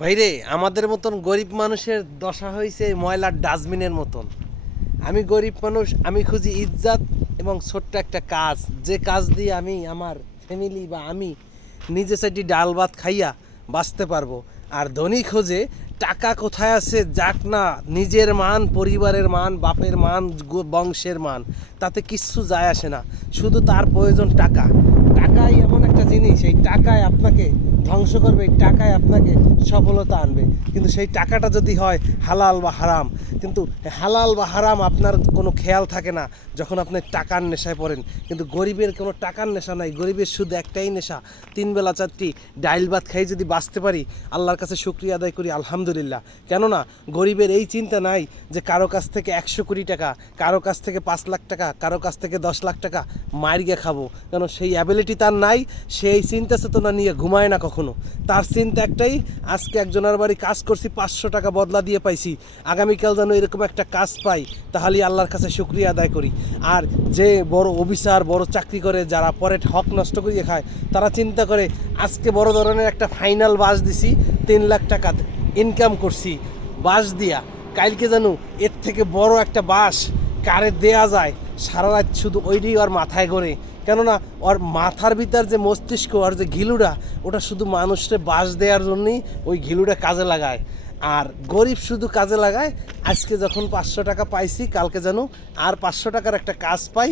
ভাইরে, আমাদের মতন গরিব মানুষের দশা হয়েছে ময়লার ডাস্টবিনের মতন। আমি গরিব মানুষ, আমি খুঁজি ইজ্জাত এবং ছোট্ট একটা কাজ। যে কাজ দিয়ে আমি, আমার ফ্যামিলি বা আমি নিজে সাইডি ডাল ভাত খাইয়া বাঁচতে পারব। আর ধনী খোঁজে টাকা কোথায় আছে যাক না, নিজের মান, পরিবারের মান, বাপের মান বংশের মান, তাতে কিচ্ছু যায় আসে না। শুধু তার প্রয়োজন টাকা। টাকাই এমন একটা জিনিস, এই টাকায় আপনাকে ধ্বংস করবে টাকায় আপনাকে সফলতা আনবে। কিন্তু সেই টাকাটা যদি হয় হালাল বা হারাম, কিন্তু হালাল বা হারাম আপনার কোনো খেয়াল থাকে না যখন আপনি টাকার নেশায় পড়েন। কিন্তু গরিবের কোনো টাকার নেশা নাই, গরিবের শুধু একটাই নেশা, তিন বেলা চারটি ডাইল ভাত খাই যদি বাঁচতে পারি, আল্লাহর কাছে শুক্রিয়া আদায় করি, আলহামদুলিল্লাহ। কেননা গরিবের এই চিন্তা নাই যে কারও কাছ থেকে একশো কোটি টাকা, কারও কাছ থেকে পাঁচ লাখ টাকা, কারও কাছ থেকে দশ লাখ টাকা মার গিয়ে খাব। কেন সেই অ্যাবিলিটি তার নাই, সেই চিন্তা চেতনা নিয়ে ঘুমায় না কখনো। তার চিন্তা একটাই, আজকে একজনের বাড়ি কাজ করছি, পাঁচশো টাকা বদলা দিয়ে পাইছি। আগামীকাল যেন এরকম একটা কাজ পাই, তাহলেই আল্লাহর কাছে শুক্রিয়া আদায় করি। আর যে বড় অফিসার, বড় চাকরি করে, যারা পরে হক নষ্ট করিয়ে খায়, তারা চিন্তা করে, আজকে বড় ধরনের একটা ফাইনাল বাস দিছি, তিন লাখ টাকা ইনকাম করছি। বাস দিয়া, কালকে জানো এর থেকে বড় একটা বাস কারে দেয়া যায় সারা রাত শুধু ওইটাই ওর মাথায় করে কেননা ওর মাথার ভিতর যে মস্তিষ্ক আর যে ঘিলুটা ওটা শুধু মানুষকে বাস দেওয়ার জন্যই ওই ঘিলুটা কাজে লাগায়। আর গরিব শুধু কাজে লাগায়, আজকে যখন পাঁচশো টাকা পাইছি, কালকে যেন আর পাঁচশো টাকার একটা কাজ পাই,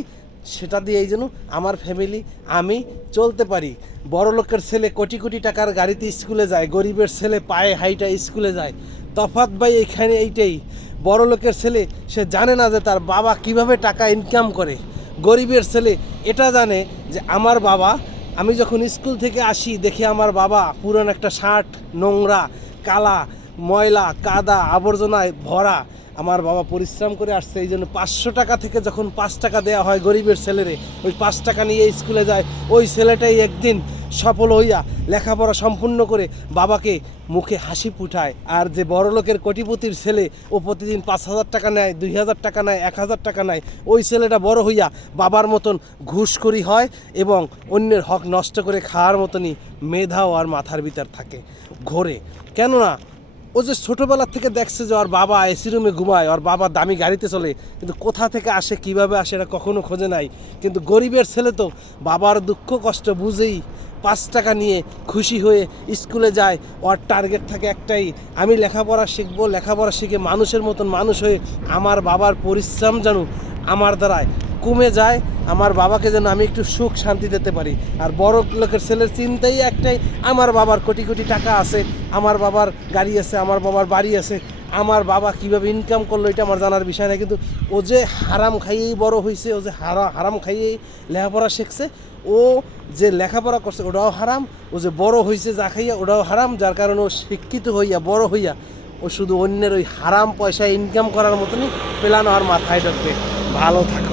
সেটা দিয়েই যেন আমার ফ্যামিলি আমি চলতে পারি। বড় লোকের ছেলে কোটি কোটি টাকার গাড়িতে স্কুলে যায়, গরিবের ছেলে পায়ে হাইটা স্কুলে যায়। তফাৎ ভাই এখানে এইটাই। বড় লোকের ছেলে, সে জানে না যে তার বাবা কীভাবে টাকা ইনকাম করে। গরিবের ছেলে, এটা জানে যে আমার বাবা, আমি যখন স্কুল থেকে আসি, দেখি আমার বাবা পুরান একটা শার্ট, নোংরা, কালা ময়লা, কাদা, আবর্জনায় ভরা। আমার বাবা পরিশ্রম করে আসছে, এই জন্য পাঁচশো টাকা থেকে যখন পাঁচ টাকা দেওয়া হয় গরিবের ছেলেরে, ওই পাঁচ টাকা নিয়ে স্কুলে যায়। ওই ছেলেটাই একদিন সফল হইয়া লেখাপড়া সম্পূর্ণ করে বাবাকে মুখে হাসি ফুটায়। আর যে বড় লোকের কোটিপতির ছেলে, ও প্রতিদিন পাঁচ হাজার টাকা নেয়, দুই হাজার টাকা নেয়, এক হাজার টাকা নেয়, ওই ছেলেটা বড় হইয়া বাবার মতন ঘুষখড়ি হয় এবং অন্যের হক নষ্ট করে খাওয়ার মতনই মেধাও আর মাথার ভিতর থাকে ঘোরে। কেননা ও যে ছোটোবেলার থেকে দেখছে যে ওর বাবা এসি রুমে ঘুমায়, ওর বাবা দামি গাড়িতে চলে, কিন্তু কোথা থেকে আসে, কীভাবে আসে এটা কখনো খোঁজে নাই। কিন্তু গরিবের ছেলে তো বাবার দুঃখ কষ্ট বুঝেই পাঁচ টাকা নিয়ে খুশি হয়ে স্কুলে যায়। ওর টার্গেট থাকে একটাই, আমি লেখাপড়া শিখব, লেখাপড়া শিখে মানুষের মতন মানুষ হয়ে আমার বাবার পরিশ্রম জানু আমার দ্বারায়। কমে যায়, আমার বাবাকে যেন আমি একটু সুখ শান্তি দিতে পারি। আর বড় লোকের ছেলের চিন্তাই একটাই, আমার বাবার কোটি কোটি টাকা আছে, আমার বাবার গাড়ি আছে, আমার বাবার বাড়ি আছে, আমার বাবা কীভাবে ইনকাম করল এটা আমার জানার বিষয় না কিন্তু ও যে হারাম খাইয়েই বড় হয়েছে ও যে হারা হারাম খাইয়েই লেখাপড়া শিখছে, ও যে লেখাপড়া করছে ওটাও হারাম, ও যে বড় হয়েছে যা খাইয়া ওটাও হারাম, যার কারণে ও শিক্ষিত হইয়া, বড় হইয়া, ও শুধু অন্যের ওই হারাম পয়সা ইনকাম করার মতনই পেলানো আর মাথায় ঢুকবে। ভালো থাকে।